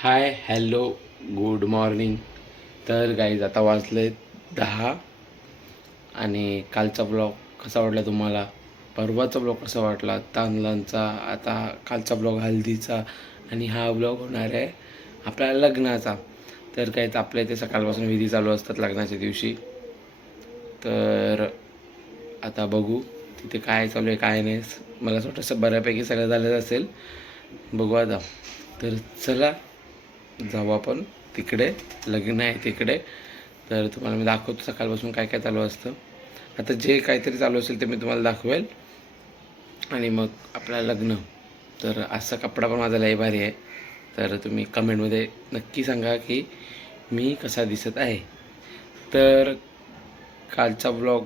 Hi hello good morning. तर guys आता वाजले 10 आणि कालचा ब्लॉग कसा वाटला तुम्हाला, परवाचा ब्लॉग कसा वाटला तांदळांचा, आता कालचा ब्लॉग हल्दीचा आणि हा ब्लॉग होणार आहे आपल्या लग्नाचा. तर काय तर आपल्या इथे सकाळपासून विधी चालू असतात लग्नाच्या दिवशी. तर आता बघू तिथे काय चालू आहे काय नाही. मला असं वाटतं बऱ्यापैकी सगळं झालेलं असेल, बघू आता. तर चला जाऊ आपण तिकडे, लग्न आहे तिकडे. तर तुम्हाला मी दाखवतो सकाळपासून काय काय चालू असतं. आता जे काहीतरी चालू असेल ते मी तुम्हाला दाखवेल आणि मग आपलं लग्न. तर असा कपडा पण माझा लय भारी आहे. तर तुम्ही कमेंटमध्ये नक्की सांगा की मी कसा दिसत आहे. तर कालचा ब्लॉग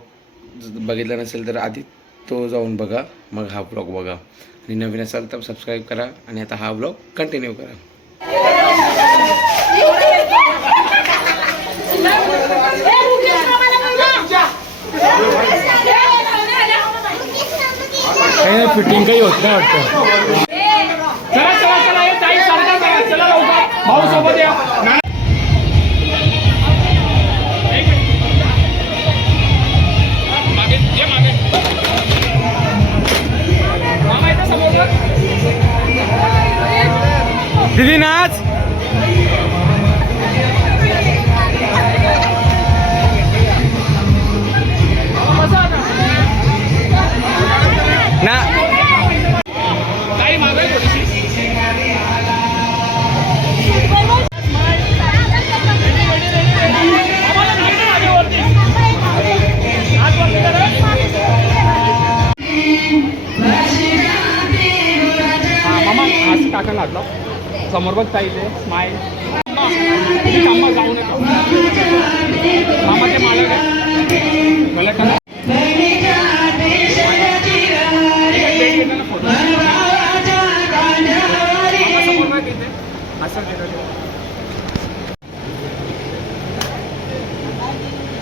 बघितला नसेल तर आधी तो जाऊन बघा, मग हा ब्लॉग बघा. आणि नवीन असाल तर सबस्क्राईब करा आणि आता हा ब्लॉग कंटिन्यू करा. काही नाही, फिटिंग काही होत नाही वाटतं. चला चला चला हे ताई सारखा करा, चला लवकर भाऊ सोबत या. मागे ये मागे मामा इथं समोर दीदी नाच. ना ताई मागे थोडीशी. आम्हाला नाही ना मागेवरती हात वरती करा. मामा आज काका लागला समोर बघ ताई ते स्माईल. थांबा जाऊ नका मामा, ते मालक आहे मला करा.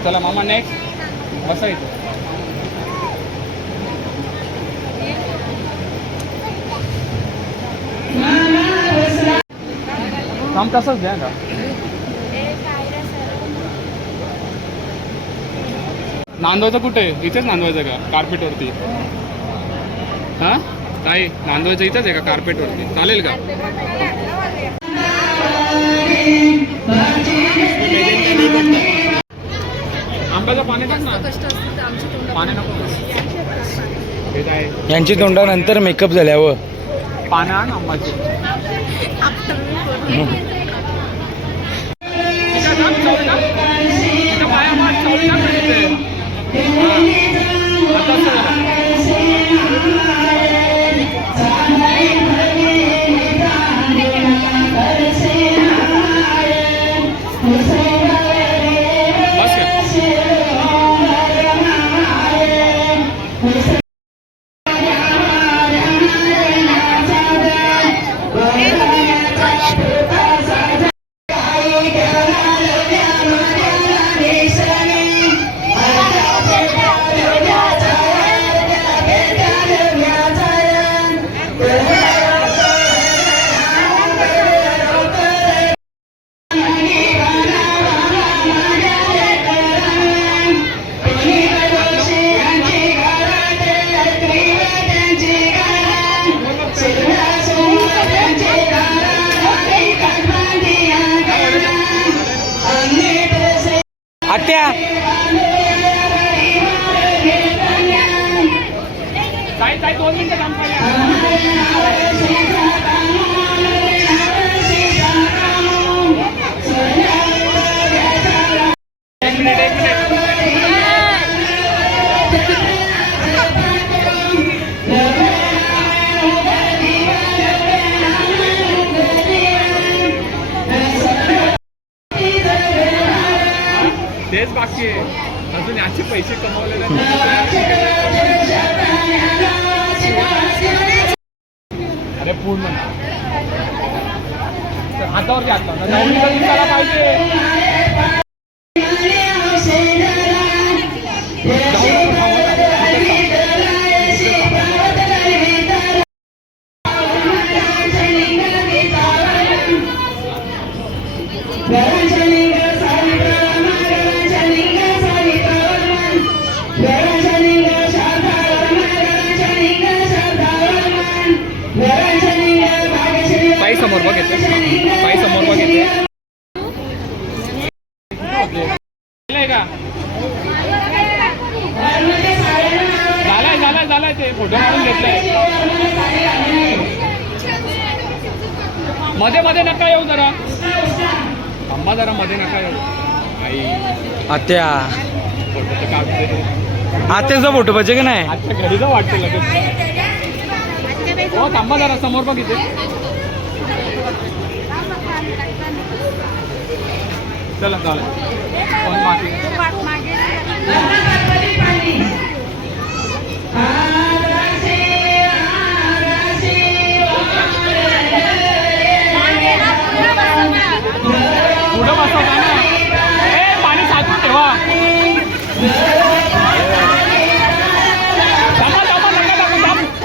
चला मामा नेक्स्ट बसा इथं. काम तसंच द्या का. नांदवायचं कुठे, इथेच नांदवायचं का कार्पेटवरती? हां ताई नांदवायचं इथंच आहे का कार्पेटवरती, चालेल का? आंब्याचं पाणी टाक ना, पाणी नको. यांची तोंडानंतर मेकअप झाल्यावर पाणी आण आंबाची. आत्या ताई ताई 2 मिनिटं काम करा. एक मिनिट तेच बाकी आहे अजून, याचे पैसे कमवलेले अरे पूर्ण हातावरती आता नवरीला दिसायला पाहिजे. ताई समोर बघ येते, ताई समोर बघ येते का? झालाय ते फोटो काढून घेतलाय. मध्ये नका येऊ जरा, थांबा जरा, मध्ये नका येऊ. आई आत्या, फोटो तर काढते. आत्याचा फोटो पाहिजे की नाही? आजच्या घरी जाऊ वाटतं लगेच. हो थांबा जरा, समोर बघ इथे. चला चालेल. पुढं बसवता ना, पाणी साचून ठेवा.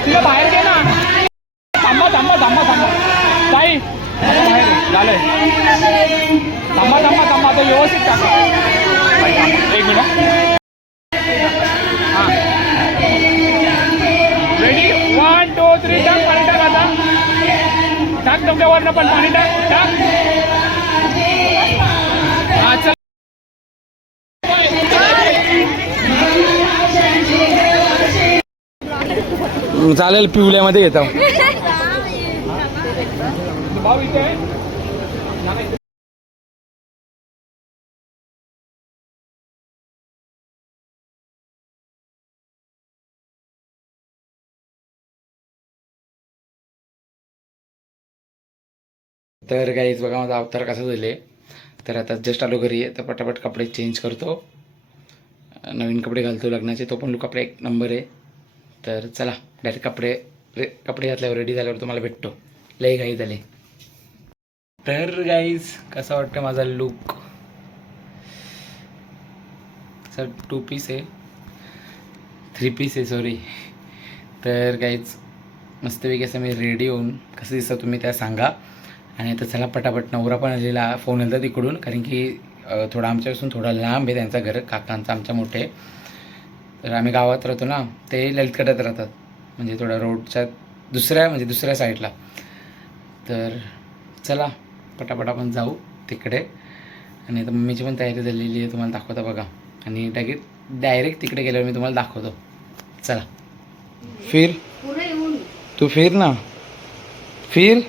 तुला बाहेर गे ना. थांबा ताई बाहेर झालंय. थांबा आता व्यवस्थित टाका. एक मिनिट. हां रेडी, 1 2 3 टाक. पाणी टाक आता, टाक डोक्यावरनं पण पाणी टाक. हां चल. चालेल, पिवल्यामध्ये घेतो. भाऊ इथे तर गाईज बघा माझा अवतार कसा झाले. तर आता जस्ट आलो घरी, तर पटापट कपडे चेंज करतो, नवीन कपडे घालतो लग्नाचे. तो पण लुक आपला एक नंबर आहे. तर चला डायरेक्ट कपडे घातल्यावर रेडी झाल्यावर तुम्हाला भेटतो. लई घाई झाले. तर गाईज कसा वाटतं माझा लुक? सर 2 पीस आहे, 3 पीस आहे सॉरी. तर गाईज मस्तपैकी असं मी रेडी होऊन कसं दिसतं तुम्ही त्या सांगा. आणि आता चला पटापट, नवरा पण आलेला, फोन आला तिकडून, कारण की थोडं आमच्यापासून थोडा लांब आहे त्यांचं घर, काकांचं आमच्या मोठे. तर आम्ही गावात राहतो ना, ते ललितकटात राहतात, म्हणजे थोडा रोडच्या दुसऱ्या साईडला. तर चला पटापट आपण जाऊ तिकडे. आणि आता मम्मीची पण तयारी झालेली आहे, तुम्हाला दाखवतो बघा. आणि डायरेक्ट तिकडे गेल्यावर मी तुम्हाला दाखवतो. चला फिर, तू फिर ना, फिर.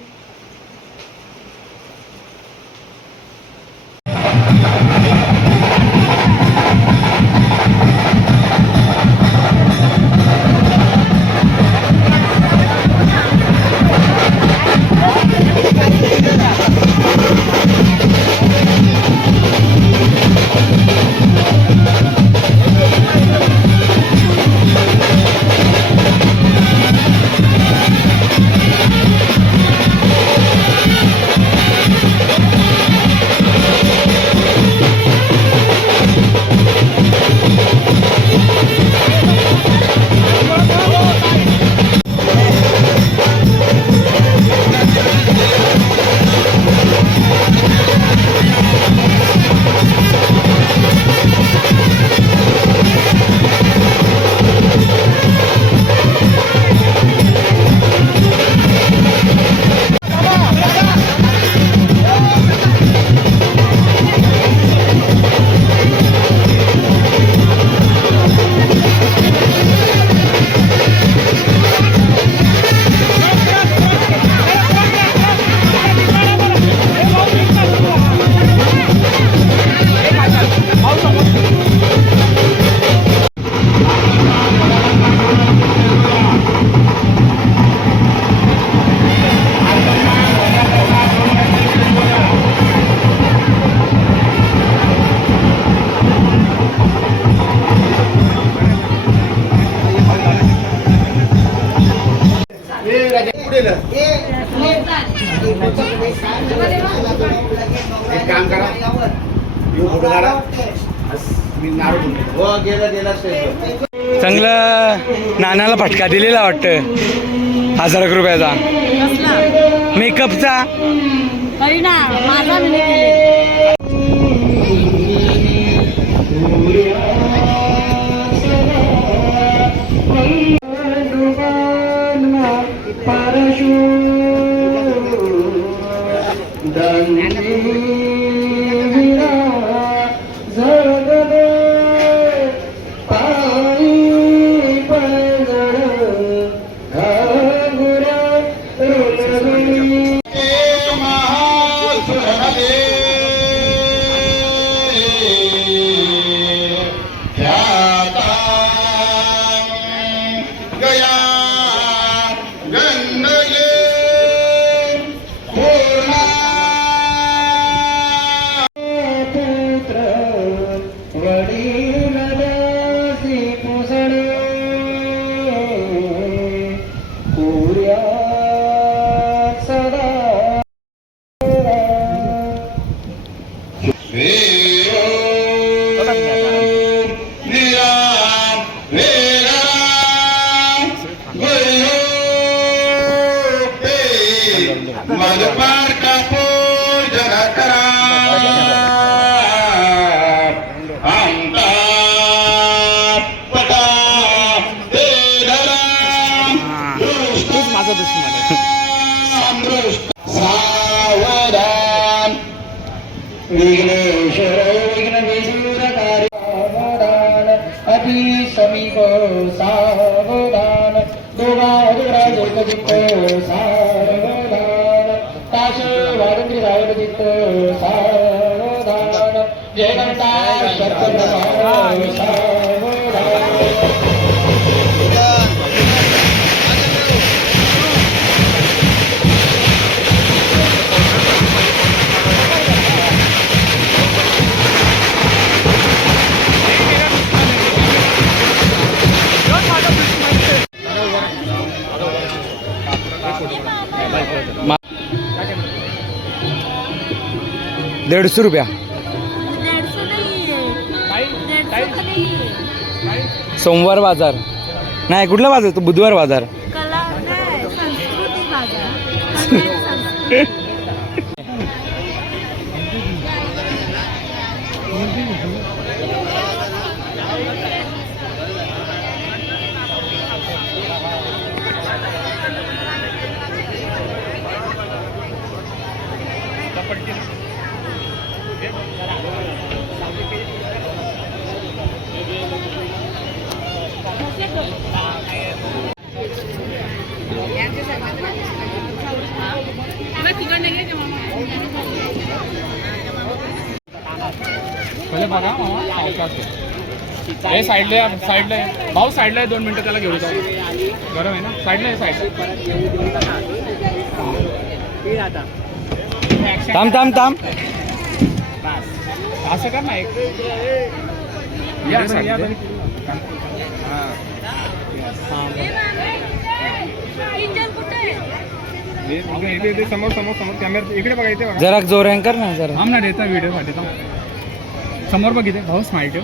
एक काम करा, फोटो काढा. चांगलं नानाला फटका दिलेला वाटतं 1000 रुपयाचा मेकअपचा. तूच माझा दुश्मन आहे. सावधान विघ्नेश्वर विघ्नविदूरकारी सावधान अति समीप सावधान दोघादुराजोगजित सावधान ताश वादंत्री रावजित सावधान जय घंटा शब्दप्रभाव सावधान. ₹150. सोमवार बाजार नाही, कुठला बाजार तो? बुधवार बाजार. कला नाही, संस्कृती बाजार. पहिले बघा मामा हे साईडला भाऊ साईडला 2 मिनिटं त्याला घेऊन जाऊ. बरं आहे ना, साईडला आहे साईड. थांब थांब थांब. असं कर ना एक या side ला. इथे समोर समोर समोर कॅमेरा इकडे बघा, इथे बघा. जरा जोर कर ना जरा. थांब ना, देता व्हिडिओ साठी थांब. समोर बघितले भाऊ, स्माइल ठेव.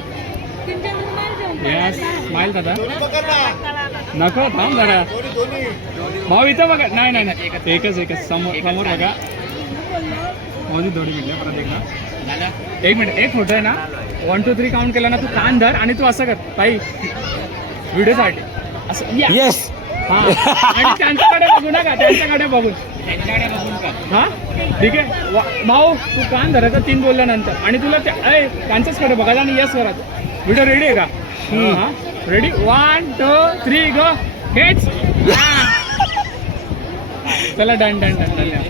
यस, स्माइल दादा. नको, थांब जरा भाऊ, इथं बघा. नाही नाही नाही, एकच समोर समोर बघा. भाऊजी दोडी मिनिटं परत एकदा. एक मिनिट, एक फोटो आहे ना, 1 2 3 काउंट केला ना, तू कान धर आणि तू असं कर ताई व्हिडिओसाठी असं. येस. हा, आणि त्यांच्याकडे बघू नका, त्यांच्याकडे बघून हा ठीक आहे. भाऊ तू कान धरायचं 3 बोलल्यानंतर, आणि तुला त्यांच्याच कडे बघायला आणि यस करा. व्हिडिओ रेडी आहे का? हा रेडी. 1 2 3 गो. हेच चला, डन डन डन डन.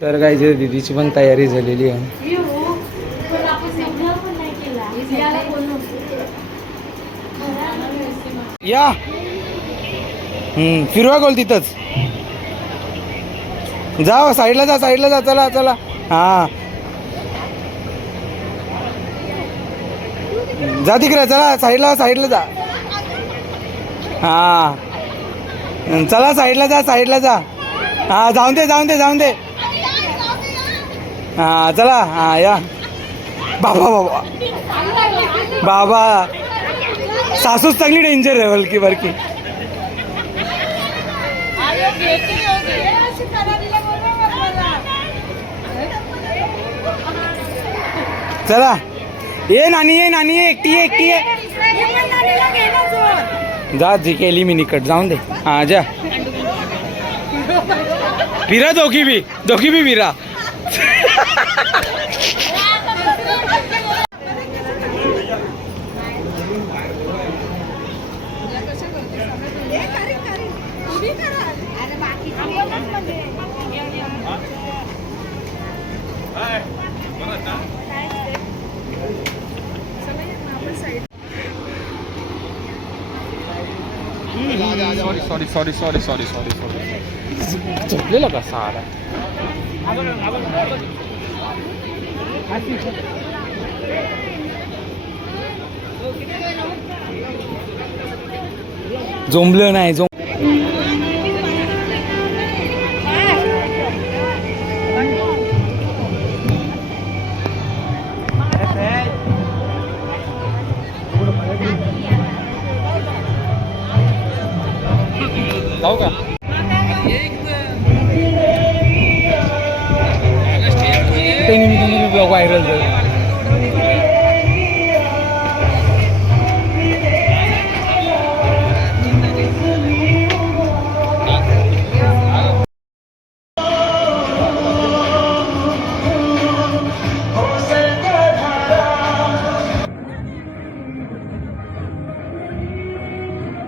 तर काय दीदीची पण तयारी झालेली आहे. या फिरवा गोल तिथंच. जा साईडला जा, साईडला जा. चला चला. हा जा तिकडे. चला साईडला, साईडला जा. हा चला साईडला जा, साईडला जा. हा जाऊन दे, जाऊन दे, जाऊन दे. हा चला. हा या. बाबा बाबा बाबा, सासूच चांगली डेंजर आहे हलकी बरकी. चला ये नानी ये एकटी ये जा जी केली मी निकट जाऊन दे हा जा फिरा दोघी बी फिरा सॉरी झोपलेलं कसा आला जमलं नाही जाऊ का ते निमित्ताने ब्लॉग व्हायरल झाला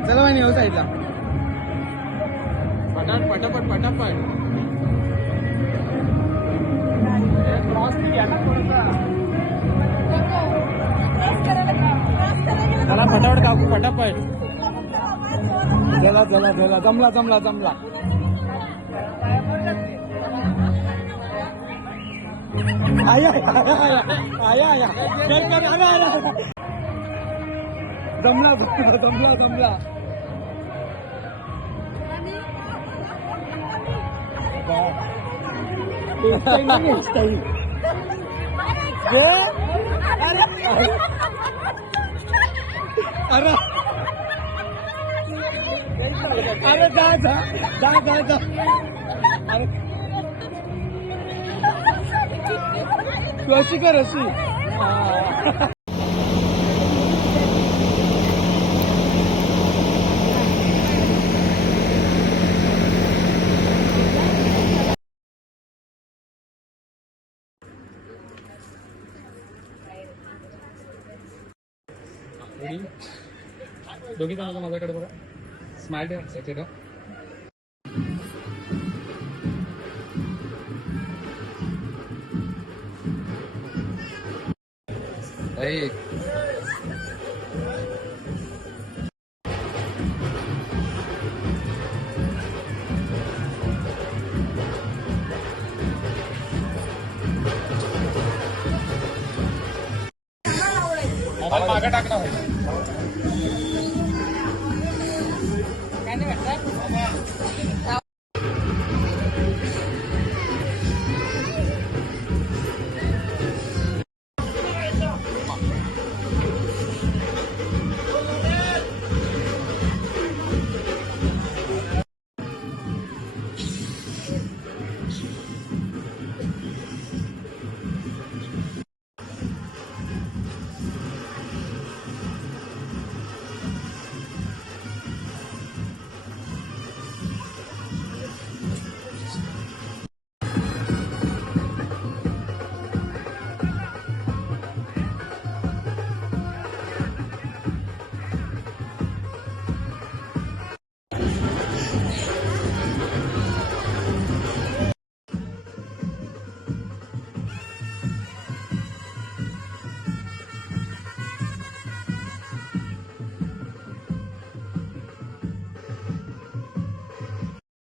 चला माहिती हो साईडला पटापट चला फटाफट काकू फटाफट चला जमला आया जमला अरे जा अरे तू अशी कर अशी दोघी जणांचा माझ्याकडे बघा स्माइल द्यायचे का मागे टाकणार